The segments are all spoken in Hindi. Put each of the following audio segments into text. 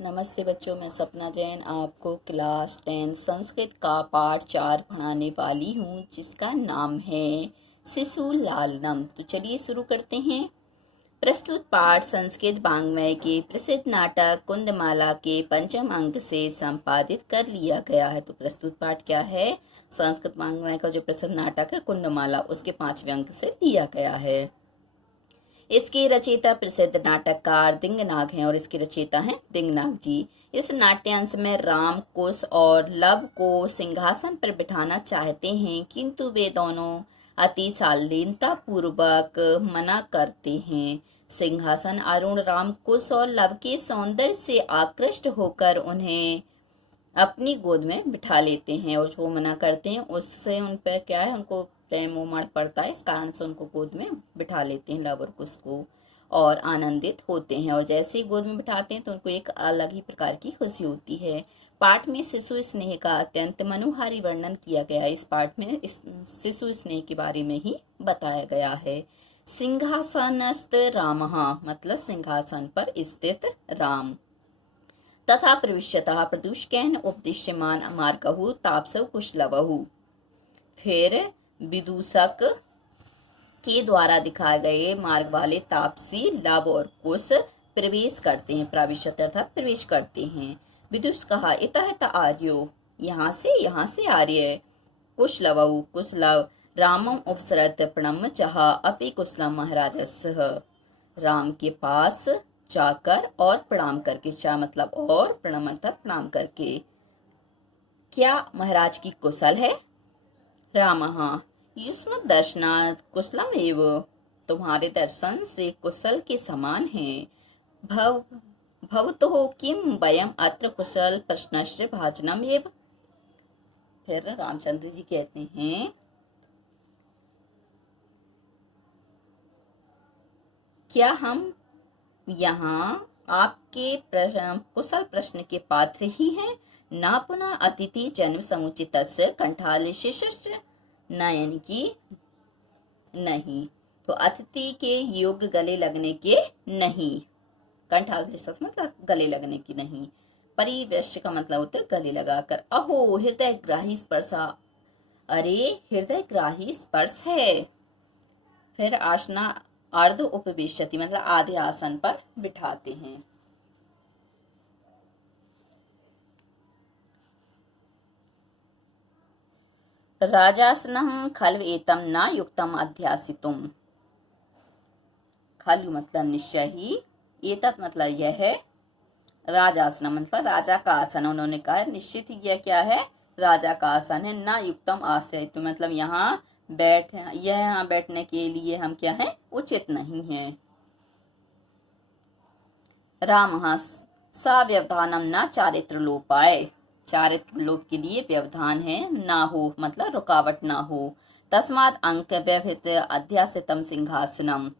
नमस्ते बच्चों, मैं सपना जैन आपको क्लास 10 संस्कृत का पाठ 4 पढ़ाने वाली हूँ, जिसका नाम है शिशु लालनम। तो चलिए शुरू करते हैं। प्रस्तुत पाठ संस्कृत वाङ्मय के प्रसिद्ध नाटक कुंदमाला के पंचम अंक से संपादित कर लिया गया है। तो प्रस्तुत पाठ क्या है? संस्कृत वाङ्मय का जो प्रसिद्ध नाटक है कुंदमाला, उसके 5वें अंक से लिया गया है। इसके रचयिता प्रसिद्ध नाटककार दिंगनाग हैं और इसके रचयिता हैं दिंगनाग जी। इस नाट्यांश में राम, कुश और लव को सिंहासन पर बिठाना चाहते हैं, किंतु वे दोनों अति शालीनता पूर्वक मना करते हैं। सिंहासन आरूढ़ राम कुश और लव के सौंदर्य से आकृष्ट होकर उन्हें अपनी गोद में बिठा लेते हैं, और जो मना करते हैं उससे उन पर क्या है, उनको प्रेम उमड़ पड़ता है। इस कारण से उनको गोद में बिठा लेते हैं लव और कुश को, और आनंदित होते हैं। और जैसे ही गोद में बिठाते हैं तो उनको एक अलग ही प्रकार की खुशी होती है। पाठ में शिशु स्नेह का अत्यंत मनोहारी वर्णन किया गया है। इस पाठ में इस शिशु स्नेह के बारे में ही बताया गया है। सिंहासनस्थ रामः मतलब सिंहासन पर स्थित राम, तथा प्रविश्यतः प्रदूषकेन उपदिश्यमान मार्गहु तापसौ कुशलवहु। फिर विदूषक के द्वारा दिखाए गए मार्ग वाले तापसी लव और कुश प्रवेश करते हैं। प्रविश्यत अर्थात प्रवेश करते हैं। विदुष कहा इतः आर्यो, यहाँ से आर्य। कुशलवहु कुशलव रामम उपसरत प्रणम चह अपि कुशलम महाराजस्य, राम के पास जाकर और प्रणाम करके, चा मतलब और, प्रणाम अर्थात प्रणाम करके, क्या महाराज की कुशल है? रामः युष्म दर्शनात् कुशलम एव, तुम्हारे दर्शन से कुशल के समान है। भव भवतो किम वयम अत्र कुशल प्रश्नस्य भाजनम एव। फिर रामचंद्र जी कहते हैं, क्या हम यहाँ आपके कुशल प्रश्न के पात्र ही हैं? ना पुनः अतिथि जन्म समुचित कंठालिशिष्य नयन की नहीं, तो अतिथि के योग्य गले लगने के नहीं। कंठालिशिष्य मतलब गले लगने की नहीं। परिवेश का मतलब होता है गले लगाकर। अहो हृदय ग्राही स्पर्शा, अरे हृदय ग्राही स्पर्श है। फिर आसना अर्ध उपविशति मतलब आधे आसन पर बिठाते हैं। राजासनम खल्व एतम न युक्तम अध्यासितुम, खल्व मतलब निश्चय ही, एतत मतलब यह है, राजासन मतलब राजा का आसन। उन्होंने कहा निश्चित ही यह क्या है, राजा का आसन है। न युक्तम आश्रय तो मतलब यहाँ यहाँ बैठने के लिए हम क्या है, उचित नहीं है। रामः सा व्यवधानम न चारित्र लोपाय, चारित्र लोप के लिए व्यवधान है, ना हो मतलब रुकावट ना हो। तस्मात् अंक व्यवहित अध्यासितम सिंहासनम,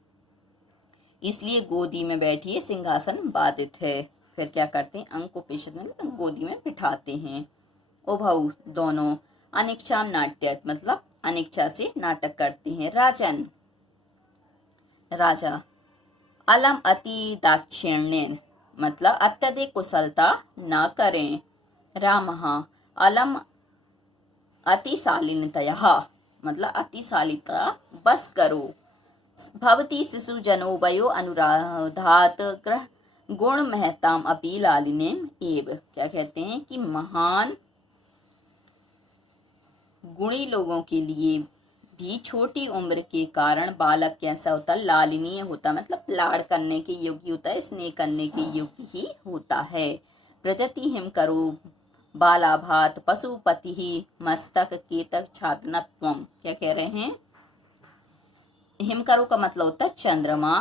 इसलिए गोदी में बैठिए सिंहासन बाधित है। फिर क्या करते हैं, अंक को पेशत में गोदी में बिठाते हैं। उभौ दोनों, अनिच्छाम नाट्यत मतलब अनिच्छा से नाटक करते हैं। राजन राजा, अलम अति दाक्षिण्येन मतलब अत्यधिक कुशलता न करें। रामः अलम अतिशालीनतया मतलब अतिशालीता बस करो। भवती शिशु जनो वयो अनुराधात ग्रह गुण महताम अपि लालिनेम एव, क्या कहते हैं कि महान गुणी लोगों के लिए भी छोटी उम्र के कारण बालक कैसा होता है, लालिनीय होता मतलब लाड़ करने के योग्य होता है, स्नेह करने के योग्य ही होता है। प्रजति हिम करो बालाभात पशुपति ही मस्तक केतक छातनत्वम, क्या कह रहे हैं, हिमकरो का मतलब होता है चंद्रमा।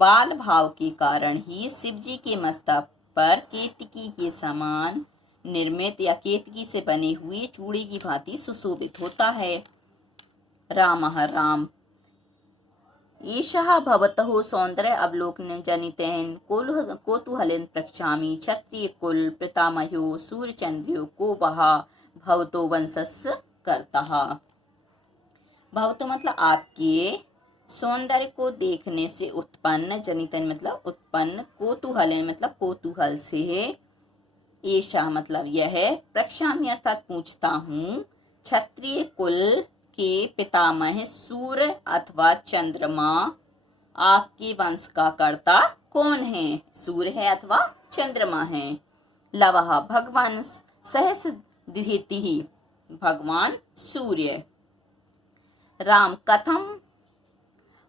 बाल भाव के कारण ही शिव जी के मस्तक पर केतकी के समान निर्मित या केतकी से बने हुए चूड़ी की भांति सुशोभित होता है। रामः राम, ईशः भवतः सौंदर्य अवलोकन जनितेन कौतूहलेन प्रक्षामि क्षत्रिय कुल पितामहो सूर्यचंद्रियो को वहा भवतो वंशस्य कर्तः। भवतो मतलब आपके, सौंदर्य को देखने से उत्पन्न, जनितन मतलब उत्पन्न, कौतूहल मतलब कौतूहल से, एषा मतलब यह, प्रक्षामि अर्थात पूछता हूँ, क्षत्रिय कुल के पितामह सूर्य अथवा चंद्रमा आपके वंश का कर्ता कौन है? सूर्य है अथवा चंद्रमा है। लवः भगवान सहस दिहिति, भगवान सूर्य। राम कथम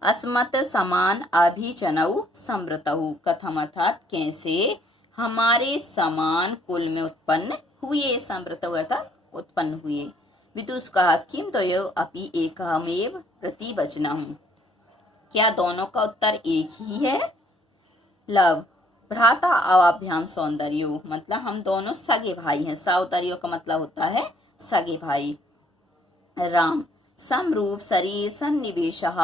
अस्मत् समान अभिचनौ संवृतौ, कथम अर्थात कैसे हमारे समान कुल में उत्पन्न हुए, संवृतौ अर्थात उत्पन्न हुए। विदुष कहा किम द्वयो अपि एकमेव प्रतिवचनम्, क्या दोनों का उत्तर एक ही है? लव भ्राता अवाभ्याम सौंदर्यो, मतलब हम दोनों सगे भाई हैं। सौंदर्यो का मतलब होता है सगे भाई। राम समरूप शरीर सन्निवेशः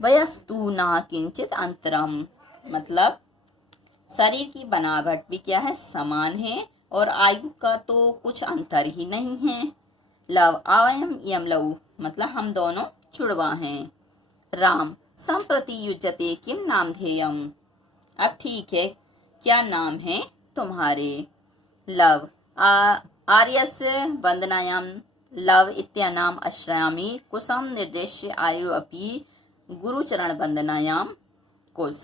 वयस्तु न किंचित अंतरम, मतलब शरीर की बनावट भी क्या है? समान है, और आयु का तो कुछ अंतर ही नहीं है। लव आवयम यमलऊ, मतलब हम दोनों जुड़वा हैं। राम संप्रति युज्यते किम नाम ध्येयम, अब ठीक है, क्या नाम है तुम्हारे? लव आर्यस्य वंदनायाम लव इत्यानाम आश्रयामि कुसम निर्देश्य आयु अपि गुरुचरण वंदनायाम कुश,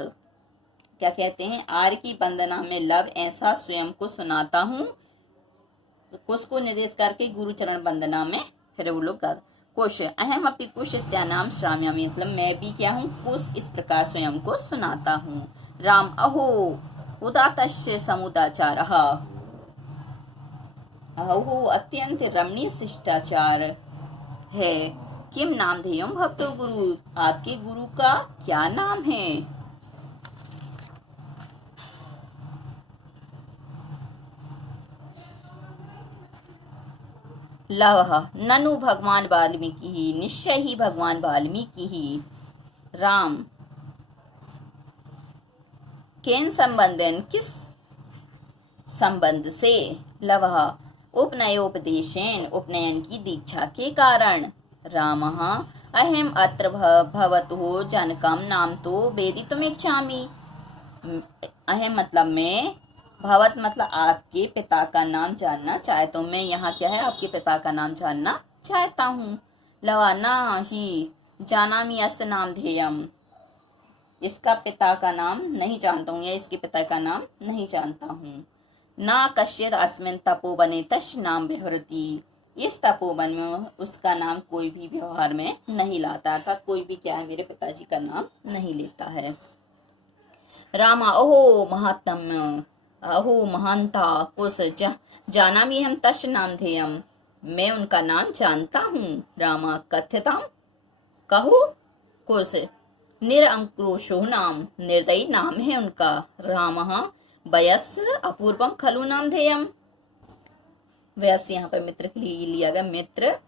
क्या कहते हैं? आर्य की वंदना में लव ऐसा स्वयं को सुनाता हूँ, कुश को निर्देश करके गुरुचरण वंदना में फिर वो लोग कर। कुश अहम अपि कुश इत्यानाम श्राम्यामि, मतलब मैं भी क्या हूँ? कुश इस प्रकार स्वयं को सुनाता हूँ। राम अहो उदात्तस्य समुदाचारः, अहो अत्यंत रमणीय शिष्टाचार है। किम नाम ध्येयम भवतो गुरु, आपके गुरु का क्या नाम है? लवः ननु भगवान वाल्मीकि ही, निश्चय ही भगवान वाल्मीकि ही। राम केन संबंधन, किस संबंध से? लवः उपनयोपदेशेन, उपनयन की दीक्षा के कारण। रामः अहम अत्र भवतुः जनकम नाम तो वेदितुमिच्छामि, अहम मतलब मैं, भवत मतलब आपके पिता का नाम जानना चाहता हूँ। मैं यहाँ क्या है? आपके पिता का नाम जानना चाहता हूँ। लवा न ही जानामि अस्य नाम ध्येयम, इसका पिता का नाम नहीं जानता हूँ, या इसके पिता का नाम नहीं जानता हूँ। ना कश्चित् अस्मिन् तपोवने तस्य नाम विहरति, इस तपोवन में उसका नाम कोई भी व्यवहार में नहीं लाता, अर्थात कोई भी क्या है? मेरे पिताजी का नाम नहीं लेता है। रामा ओहो महात्म, अहो महानता कुश जानामि हम तस्य नाम ध्येयम, मैं उनका नाम जानता हूँ। रामा कथ्यताम, कहो। कुश निरंकुशो नाम, निर्दयी नाम है उनका। रामः वयस्य अपूर्वम खलु नाम ध्येयम, वयस्य यहाँ पर मित्र के लिए लिया गया, मित्र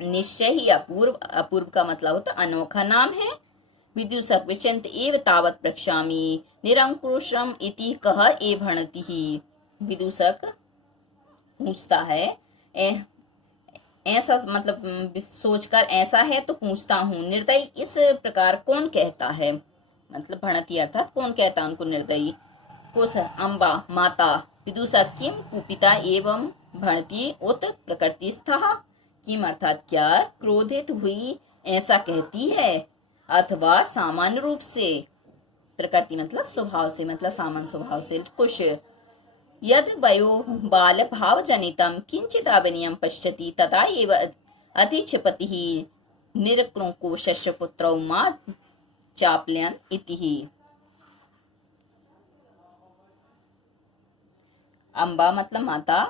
निश्चय ही अपूर्व, अपूर्व का मतलब होता अनोखा नाम है। विदुषक विचिंत एव तावत् प्रक्षामि निरंकुशम इति कह ए भणति ही, विदुषक पूछता है, ऐसा मतलब सोचकर ऐसा है तो पूछता हूँ, निर्दयी इस प्रकार कौन कहता है? मतलब भणति अर्थात कौन कहता उनको निर्दयी? कुश अम्बा माता। विदुषक किम कुपिता एवं भणति उत प्रकृतिस्थः, किम अर्थात क्या क्रोधित हुई ऐसा कहती है, अथवा सामान्य रूप से, प्रकृति मतलब स्वभाव से, मतलब सामान्य स्वभाव से। कुश यद वयो बाल भाव जनितम किंचित अविनयम पश्यति तदा एव अधिक्षिपति निरकुंकोशस्य पुत्रौ मा चापलयन इति ही। अम्बा मतलब माता,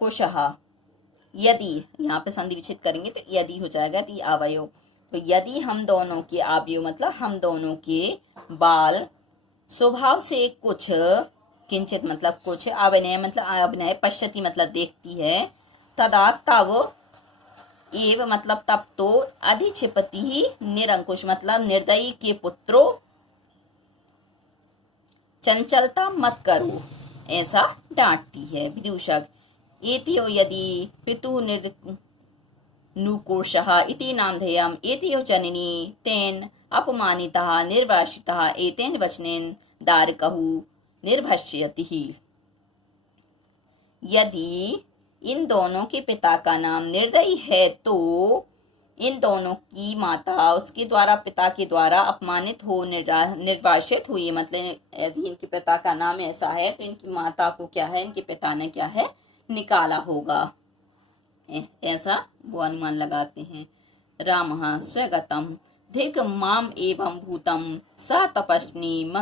कुशः यदि, यहाँ पे संधि विच्छेद करेंगे तो यदि हो जाएगा, यदि अवयव, तो यदि हम दोनों के अवयव मतलब हम दोनों के बाल स्वभाव से कुछ, किंचित मतलब कुछ, अभिनय मतलब अभिनय, पश्यति मतलब देखती है, तदा तब, एव मतलब तब तो, अधिक्षिपति ही निरंकुश मतलब निर्दयी के पुत्रों, चंचलता मत करो ऐसा डांटती है। विदूषक एतियो यदि पितु निर्नुकोशः इति नाम ध्येयम एतियो जननी तेन अपमानितः निर्वासितः एतेन वचनेन दारकः निर्भष्यति। यदि इन दोनों के पिता का नाम निर्दयी है तो इन दोनों की माता उसके द्वारा पिता के द्वारा अपमानित हो निर्वासित हुई। मतलब यदि इनके पिता का नाम ऐसा है तो इनकी माता को क्या है, इनके पिता ने क्या है, निकाला होगा। ऐसा वो अनुमान लगाते हैं। रामः स्वगतम धिक माम एवं भूतम स तपस्नी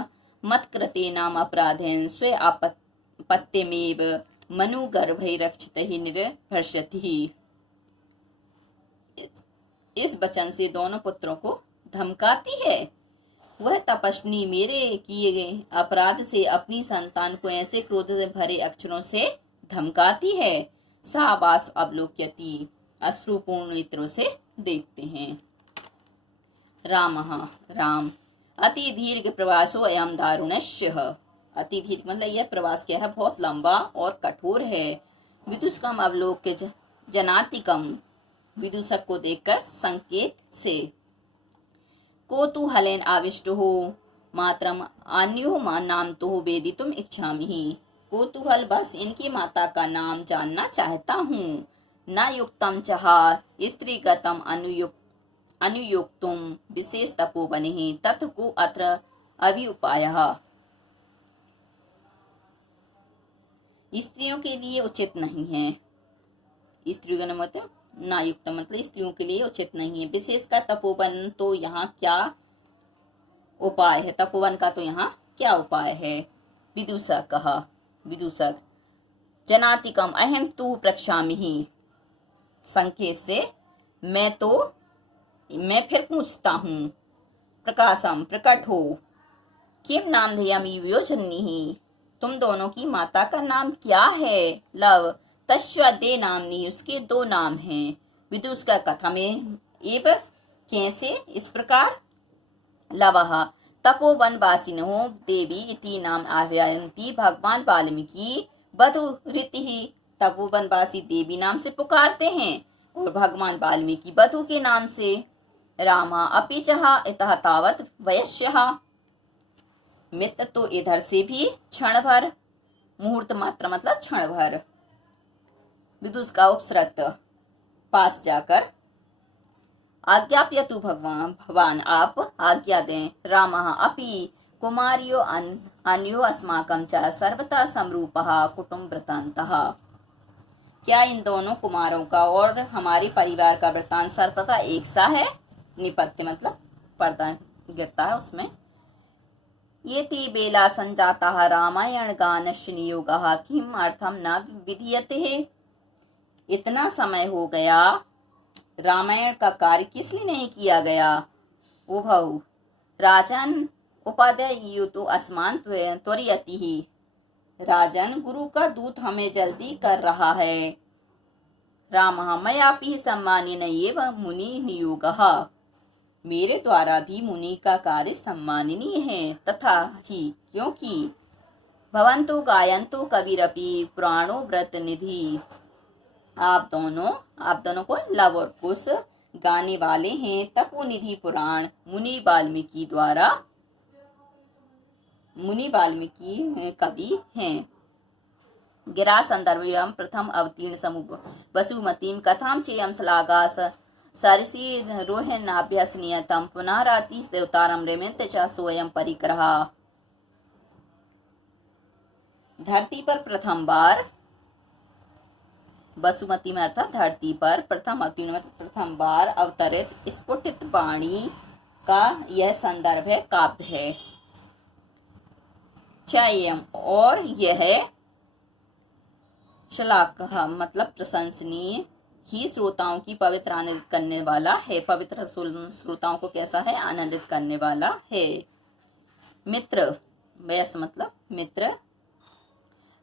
मत्कृते नाम अपराधेन स्व आपत्तिमेव मनुगर्भैरक्षितः निर्भर्षति। इस वचन से दोनों पुत्रों को धमकाती है। वह तपस्वी मेरे किए गए अपराध से अपनी संतान को ऐसे क्रोध से भरे अक्षरों से धमकाती है। साबास अवलोक्यति, अश्रुपूर्ण नेत्रों से देखते हैं। रामः राम अति दीर्घ प्रवासो अयम दारुणस्य। अति दीर्घ मतलब यह प्रवास क्या है, बहुत लंबा और कठोर है। विदुषकम अवलोक्य जनातिकम, विदूषक को देखकर संकेत से। कौतूहलेन आविष्ट हो मातरम अन्यो नाम तो वेदितुम इच्छामि। कौतूहल बस इनकी माता का नाम जानना चाहता हूँ। न युक्तम चाह स्त्रीगतम अनुयुक्तुम विशेष तपोवने तत्र को अत्र अभिउपायः। स्त्रियों के लिए उचित नहीं है। स्त्रीगण मतलब नायुक्त मतलब स्त्रियों के लिए उचित नहीं है। विशेष का तपोवन तो यहाँ क्या उपाय है, तपोवन का तो यहाँ क्या उपाय है। विदूषक कहा, विदूषक जनातिकम अहम तु प्रक्षामि, संकेत से मैं फिर पूछता हूँ। प्रकाशम प्रकट हो। किम नाम धयामि वियोजनी, तुम दोनों की माता का नाम क्या है। लव तस्वदे नामनी, उसके दो नाम हैं। विदुष का कथा में एव कैसे, इस प्रकार। लवः तपोवनवासिनो देवी इति नाम आह्वयन्ति, भगवान वाल्मीकि वधु रीति, तपोवनवासी देवी नाम से पुकारते हैं और भगवान वाल्मीकि वधु के नाम से। रामा अपि चहा इतः तावत वयस्यः, मित्र तो इधर से भी क्षण भर, मुहूर्त मात्र मतलब क्षण भर। विदुष का उपसर्ग पास जाकर। आज्ञाप्यतु भगवान आप आज्ञा दें। रामः अपि कुमारियो अन्यो अस्माकं च सर्वथा समरूपः कुटुम्ब वृत्तान्तः। क्या इन दोनों कुमारों का और हमारे परिवार का वृत्तांत सर्वथा एक सा है। निपत्य मतलब पर्दा गिरता है उसमें। ये ती बेला संजाता रामायण गानस्य नियोगः किम अर्थम न विधीयते। इतना समय हो गया, रामायण का कार्य किस लिए नहीं किया गया। उभौ राजन उपाध्याय तो अस्मान त्वरयति ही, राजन गुरु का दूत हमें जल्दी कर रहा है। रामः मयापि सम्मानेन एव मुनि नियोगः, मेरे द्वारा भी मुनि का कार्य सम्माननीय है। तथा ही क्योंकि भवन्तु गायन्तु कविरपि पुराणो व्रत निधि, आप दोनों को लव और कुश गाने वाले हैं। तपोनिधि पुराण मुनि वाल्मीकि कवि हैं। गिरा संदर्भ प्रथम अवतीर्ण समूह वसुमतीम कथाम चेयम श्लाघा सरसी रोहिण्याभ्यसनीयतम पुनराति देवतारम रेमेंत च सोयम परिग्रह। धरती पर प्रथम बार, वसुमती में अर्थात धरती पर प्रथम अवतीर्ण प्रथम बार अवतरित स्फुटित वाणी का यह संदर्भ है, काव्य है। चयम और यह श्लाघः मतलब प्रशंसनीय ही श्रोताओं की पवित्र आनंदित करने वाला है। पवित्र श्रोताओं को कैसा है, आनंदित करने वाला है। मित्र वयस मतलब मित्र।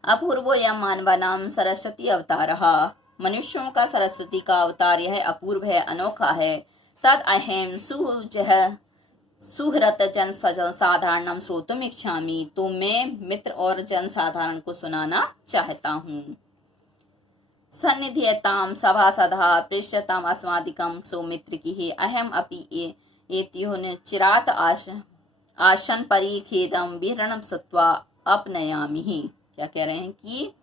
अपूर्वो यम मानवानाम सरस्वती अवतारः, मनुष्यों का सरस्वती का अवतार यह अपूर्व है, अनोखा है। तद अहम सुहृत जन साधारणम श्रोतुम इच्छामि, तो मैं मित्र और जन साधारण को सुनाना चाहता हूँ। सन्निध्यताम सभासदा पृष्ठताम अस्मादिकम सो मित्र की अहम अपि एत्योन चिरात आसन परिखेदम विहरणम सत्वा अपनयामि। क्या कह रहे हैं कि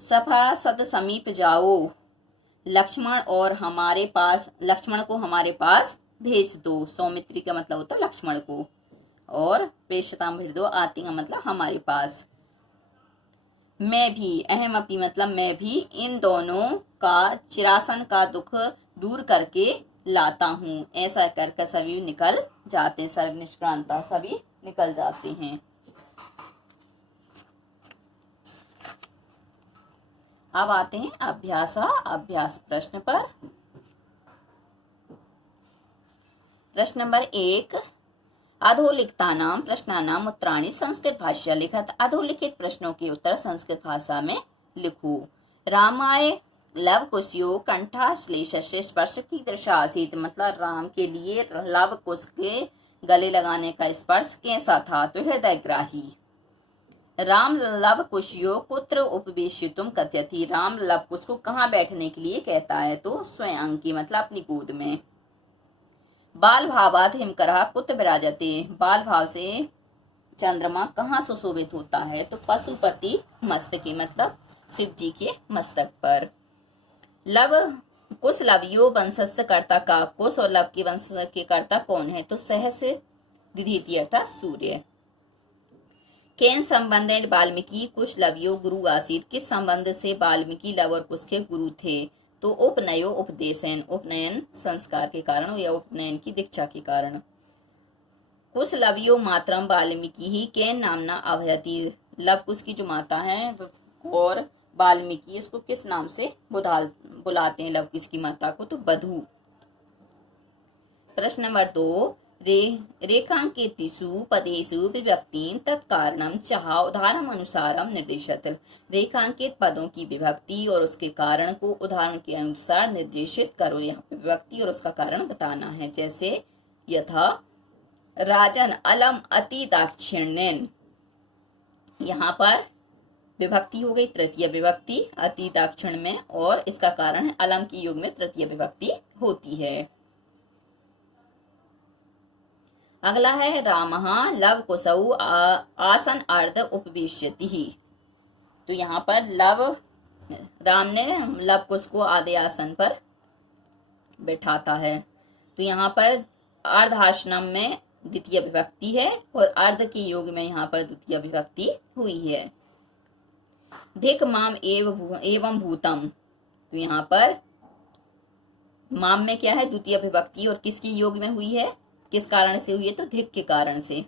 सभासद समीप जाओ, लक्ष्मण को हमारे पास भेज दो। सौमित्री का मतलब होता है लक्ष्मण को, और प्रेषताम भेज दो, आती का मतलब हमारे पास। मैं भी, अहम अपी मतलब मैं भी, इन दोनों का चिरासन का दुख दूर करके लाता हूँ। ऐसा करके सभी निकल जाते हैं, सर्व निष्क्रांता सभी निकल जाते हैं। अब आते हैं अभ्यास प्रश्न पर। प्रश्न नंबर 1, अधोलिखितानां प्रश्नानां उत्तराणि संस्कृत भाषा लिखत। अधोलिखित प्रश्नों के उत्तर संस्कृत भाषा में लिखो। रामाय लव कुशयो कंठाश्लेषस्य स्पर्श की दृशा आसीत, मतलब राम के लिए लव कुश के गले लगाने का स्पर्श कैसा था, तो हृदयग्राही। राम लव कुशयो कुत्र उपवेशितुम कथयति, राम लव कुश को कहाँ बैठने के लिए कहता है, तो स्वयं की मतलब अपनी गोद में। बाल भावाद हिमकरः कुत्र विराजते, बाल भाव से चंद्रमा कहाँ सुशोभित होता है, तो पशुपति मस्तके मतलब शिव जी के मस्तक पर। लव कुश लवयो वंशस्य कर्ता का, कुश और लव के वंश के कर्ता कौन है, तो सहस दिधीति अर्थात सूर्य। केन संबंध वाल्मीकि कुश लवयो गुरु आसीत, किस संबंध से वाल्मीकि लव और कुश के गुरु थे, तो उपनयो उपदेशन, उपनयन संस्कार के कारण या उपनयन की दीक्षा के कारण। कुश लवयो मातरम वाल्मीकि ही केन नामना अभयति, लव कुश की जो माता है और वाल्मीकि इसको किस नाम से बुलाते हैं, लव कुश की माता को, तो बधू। प्रश्न नंबर 2, रेखांकितेषु पदेषु विभक्तिं तत्कारणं चः उदाहरण अनुसारम निर्देशत, रेखांकित पदों की विभक्ति और उसके कारण को उदाहरण के अनुसार निर्देशित करो। यहाँ पे विभक्ति और उसका कारण बताना है। जैसे यथा राजन अलम अति दाक्षिण्यन, यहाँ पर विभक्ति हो गई तृतीय विभक्ति अति दाक्षिण्य में, और इसका कारण है अलम की युग में तृतीय विभक्ति होती है। अगला है रामः लव कुशौ आसन अर्ध उपवेश्यति, तो यहाँ पर राम ने लव कुश को आधे आसन पर बैठाता है, तो यहाँ पर अर्धाश्रम में द्वितीय विभक्ति है और अर्ध के योग में यहाँ पर द्वितीय विभक्ति हुई है। धिक माम एवं भूतम, तो यहाँ पर माम में क्या है द्वितीय विभक्ति और किसकी योग में हुई है, किस कारण से हुई है, तो धिक के कारण से।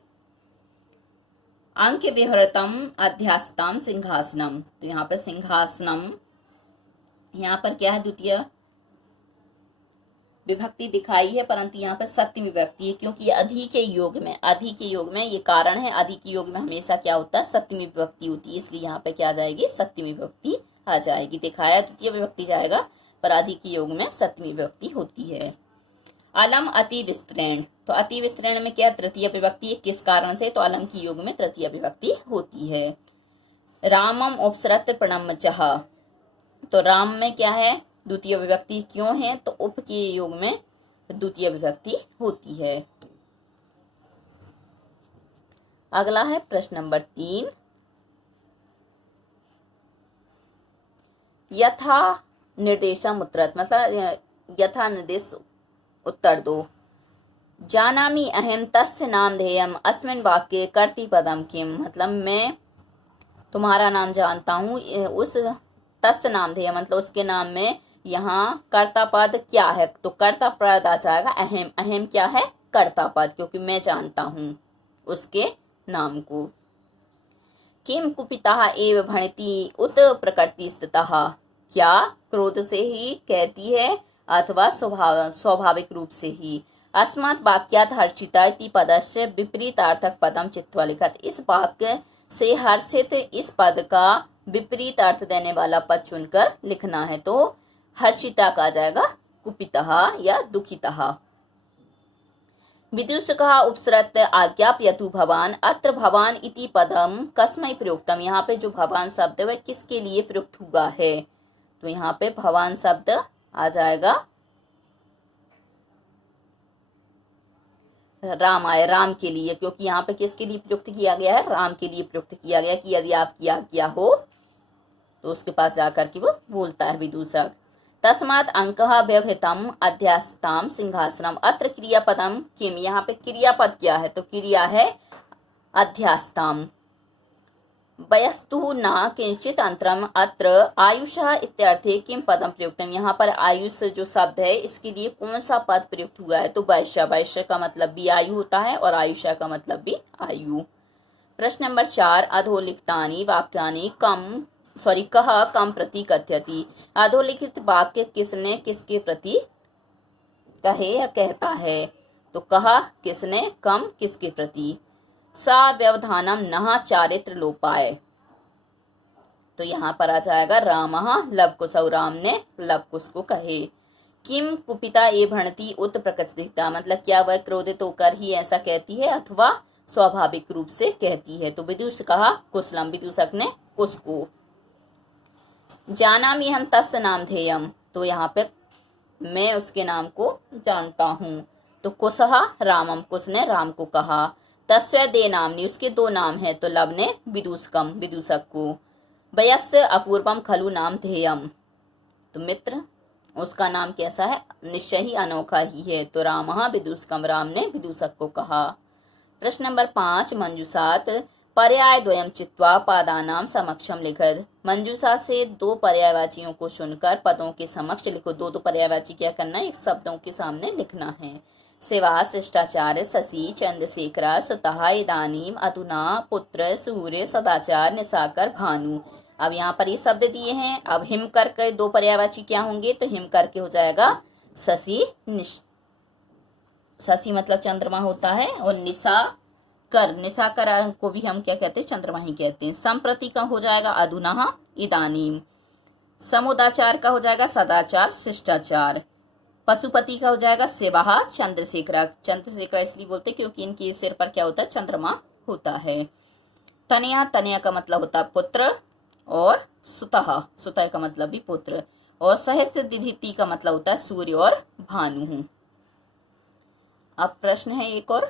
अंक विहरतम अध्यास्ताम सिंहासनम, तो यहाँ पर सिंहासनम यहाँ पर क्या है द्वितीय विभक्ति दिखाई है, परंतु यहाँ पर सप्तमी विभक्ति है, क्योंकि अधि के योग में ये कारण है, अधि के योग में हमेशा क्या होता है सप्तमी विभक्ति होती है, इसलिए यहाँ पे क्या आ जाएगी सप्तमी विभक्ति आ जाएगी। दिखाया द्वितीय विभक्ति जाएगा पर अधि के योग में सप्तमी विभक्ति होती है। अलम अति विस्तृण, तो अति विस्तृण में क्या तृतीय विभक्ति, किस कारण से, तो अलम की योग में तृतीय विभक्ति होती है। रामम उपसरत प्रणमचः, तो राम में क्या है द्वितीय विभक्ति क्यों है, तो उप के योग में द्वितीय विभक्ति होती है। अगला है प्रश्न नंबर 3, यथा निर्देशम उत्तरत, मतलब यथा निर्देश उत्तर दो। जानामि अहम तस्य नामधेयम अस्मिन् वाक्ये कर्तृपदम किम, मतलब मैं तुम्हारा नाम जानता हूँ, उस तस्य नामधेय मतलब उसके नाम में यहाँ कर्ता पद क्या है, तो कर्ता पद आ जाएगा अहम। अहम क्या है कर्ता पद, क्योंकि मैं जानता हूँ उसके नाम को। किम कुपिता एव भणति उत प्रकृति स्थितः, क्या क्रोध से ही कहती है अथवा स्वाभाविक रूप से ही। अस्मात् वाक्यात् हर्षिता इति पदस्य विपरीतार्थक पदम चित्वा लिखत, इस वाक्य से हर्षित इस पद का विपरीत अर्थ देने वाला पद चुनकर लिखना है, तो हर्षिता का आ जाएगा कुपितः या दुखितः। विदुषकः उपसृत आज्ञापयतु भवान, अत्र भवान इति पदम कस्मै प्रयुक्तम, यहाँ पे जो भवान शब्द है वह किसके लिए प्रयुक्त हुआ है, तो यहाँ पे भवान शब्द आ जाएगा रामाय, राम के लिए, क्योंकि यहाँ पे किसके लिए प्रयुक्त किया गया है, राम के लिए प्रयुक्त किया गया कि यदि आपकी आज्ञा हो, तो उसके पास जाकर के वो बोलता है विदूषक। तस्मात् अंकः व्यवहितम अध्यास्ताम सिंहासनम। अत्र क्रियापदम किम, यहाँ पे क्रियापद क्या है, तो क्रिया है अध्यास्ताम। वयस्तु न किंचित अंतरम अत्र आयुषा इत्यर्थे किम पदम प्रयुक्तम। यहाँ पर आयुष जो शब्द है इसके लिए कौन सा पद प्रयुक्त हुआ है, तो वैश्य। वैश्य का मतलब भी आयु होता है और आयुषा का मतलब भी आयु। प्रश्न नंबर 4, अधोलिखितानि वाक्यानि कह कम प्रति कथ्यति। अधोलिखित वाक्य किसने किसके प्रति कहे या कहता है, तो कहा किसने, कम किसके प्रति। सा व्यवधानम नहा चारित्र लोपाय, तो यहाँ पर आ जाएगा रामः लवकुशौ, राम ने लवकुश को कहे। किम कुपिता ये भणति उत प्रकृतिता, मतलब क्या वह क्रोधित होकर ही ऐसा कहती है अथवा स्वाभाविक रूप से कहती है, तो विदुष कहा कुशलम, विदूषक ने कुश को। जानामि हम तस्य नाम धेयम, तो यहाँ पे मैं उसके नाम को जानता हूँ, तो कुशः रामम, कुश ने राम को कहा। तस्य दे नामनी, उसके 2 नाम है, तो लव ने विदूषकम, विदूषक को। वयस्य अपूर्वम खलु नाम धेयम, तो मित्र उसका नाम कैसा है, निश्चय ही अनोखा ही है, तो रामः विदूषकम, राम ने विदूषक को कहा। प्रश्न नंबर 5, मंजूषात पर्याय द्वयम चित्वा पादानाम समक्षम लिखत। मंजूषा से 2 पर्यायवाचियों को चुनकर पदों के समक्ष लिखो। 2 पर्यायवाची क्या करना है, एक शब्दों के सामने लिखना है। सेवा शिष्टाचार शशि चंद्रशेखरा सुतः इदानीम अधुना पुत्र सूर्य सदाचार निशाकर भानु। अब यहाँ पर ये शब्द दिए हैं। अब हिम करके 2 पर्यायवाची क्या होंगे, तो हिम करके हो जाएगा शशि, शशि मतलब चंद्रमा होता है, और निशाकर, निशाकर को भी हम क्या कहते हैं, चंद्रमा ही कहते हैं। संप्रति का हो जाएगा अधुना इदानीम। समुदाचार का हो जाएगा सदाचार शिष्टाचार। पशुपति का हो जाएगा सेवा चंद्रशेखरा, चंद्रशेखरा इसलिए बोलते क्योंकि इनके सिर पर क्या होता है, चंद्रमा होता है। तनया, तनया का मतलब होता है पुत्र, और सुतः, सुतः का मतलब भी पुत्र, और सहस्त्र दिधिति का मतलब होता है सूर्य और भानु। अब प्रश्न है एक और,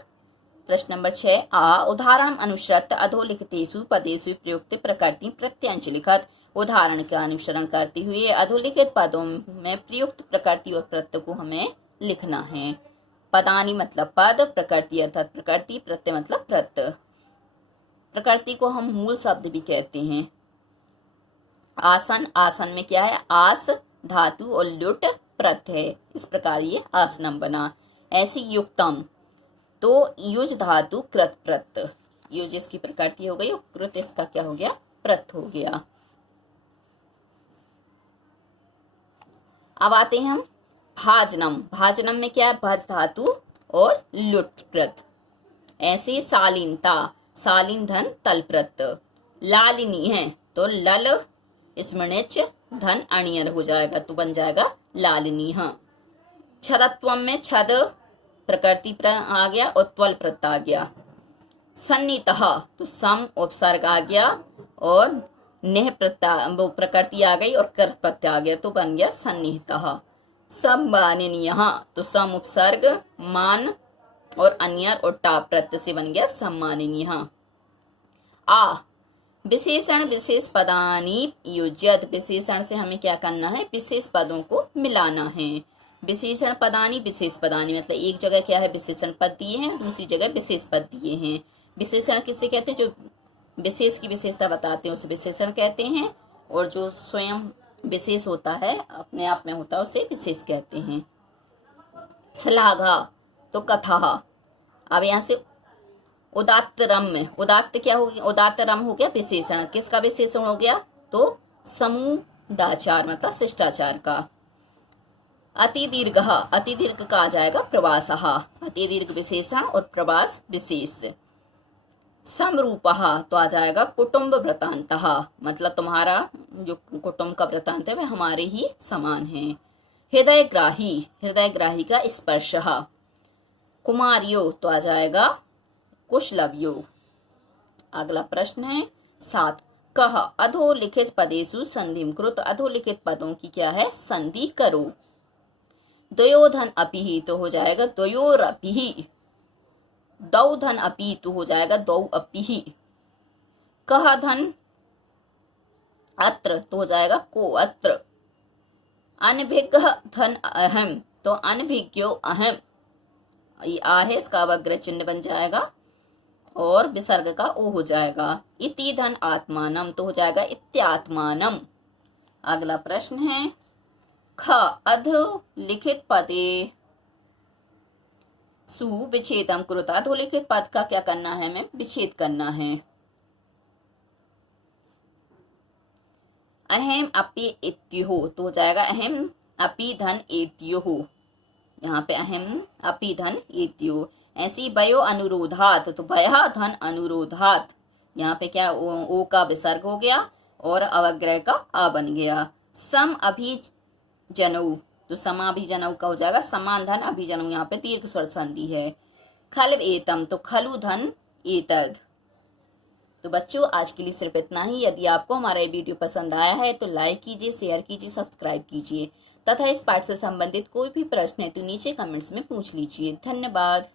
प्रश्न नंबर 6, उदाहरण अनुसृत अधोलिखितेषु पदेषु प्रयुक्त प्रकृति प्रत्यंच लिखत। उदाहरण का अनुसरण करते हुए अधोलिखित पदों में प्रयुक्त प्रकृति और प्रत्यय को हमें लिखना है। पदानी मतलब पद, प्रकृति अर्थात प्रकृति, प्रत्यय मतलब प्रत्यय। प्रकृति को हम मूल शब्द भी कहते हैं। आसन, आसन में क्या है, आस धातु और लुट प्रत्यय, इस प्रकार ये आसनम बना। ऐसी युक्तम, तो युज धातु कृत प्रत्यय, युज इसकी प्रकृति हो गई और कृत इसका क्या हो गया, प्रत्यय हो गया। अब आते हैं हम भाजनम। भाजनम में क्या है, भज धातु और लुट प्रत। ऐसे शालीनता, शालीन धन तल प्रत्यय। लालिनी है तो लल स्मृणिच धन अणियर हो जाएगा, तो बन जाएगा लालिनी। हाँ, छदत्वम में छद प्रकृति आ गया और त्वल प्रत्यय आ गया। सन्नितः तो सम उपसर्ग आ गया और नेह प्रत्यय वो प्रकृति आ गई और कर प्रत्यय आ गया, तो बन गया सन्निहितः। सम्माननीय, तो सम उपसर्ग मान और अन्यर और टा प्रत्यय से बन गया सम्माननीय। आ विशेषण विशेष पदानी युज्यत, विशेषण से हमें क्या करना है, विशेष पदों को मिलाना है। विशेषण पदानी विशेष पदानी मतलब एक जगह क्या है, विशेषण पद दिए हैं, दूसरी जगह विशेष पद दिए हैं। विशेषण किससे कहते हैं, जो विशेष की विशेषता बताते हैं उसे विशेषण कहते हैं, और जो स्वयं विशेष होता है, अपने आप में होता है, उसे विशेष कहते हैं। श्लाघा तो कथा। अब यहाँ से उदात्त रम में, उदात्त क्या हो गया, उदात्त रम हो गया विशेषण, किसका विशेषण हो गया, तो समुदाचार मतलब शिष्टाचार का। अति दीर्घ, अति दीर्घ का आ जाएगा प्रवास, अति दीर्घ विशेषण और प्रवास विशेष। समरूपः तो आ जाएगा कुटुंब वृतांत, मतलब तुम्हारा जो कुटुंब का वृतांत है वह हमारे ही समान है। हृदय ग्राही, हृदय ग्राही का स्पर्श। कुमारियो तो आ जाएगा कुशलव्यो। अगला प्रश्न है 7, कह अधोलिखित पदेषु संधिं कृत। अधोलिखित पदों की क्या है, संधि करो। द्वयोधन अपि तो हो जाएगा द्वयोरपि। दौ धन अपि तो हो जाएगा दौ अपि ही। कह धन अत्र तो हो जाएगा को अत्र। अनभिज्ञ धन अहम तो अनभिज्ञो अहम। ये आ है, इसका अवग्रह चिन्ह बन जाएगा और विसर्ग का ओ हो जाएगा। इति धन आत्मानम तो हो जाएगा इत्यात्मानम। अगला प्रश्न है ख अध लिखित पदे सु विच्छेदम कुरुता। अधोलिखित पद का क्या करना है, हमें विच्छेद करना है। अहम अपि इत्युः तो हो जाएगा अहम अपि धन एत्युः। यहाँ पे अहम अपि धन एत्युः। ऐसी वयो अनुरोधात तो वया धन अनुरोधात। यहाँ पे क्या ओ का विसर्ग हो गया और अवग्रह का आ बन गया। सम अभिजनऊ तो समाभिजनऊ का हो जाएगा समान धन अभिजनऊ। यहाँ पे दीर्घ स्वर संधि है। खल एतम तो खलु धन एतद। तो बच्चों आज के लिए सिर्फ इतना ही। यदि आपको हमारा ये वीडियो पसंद आया है तो लाइक कीजिए, शेयर कीजिए, सब्सक्राइब कीजिए तथा इस पाठ से संबंधित कोई भी प्रश्न है तो नीचे कमेंट्स में पूछ लीजिए। धन्यवाद।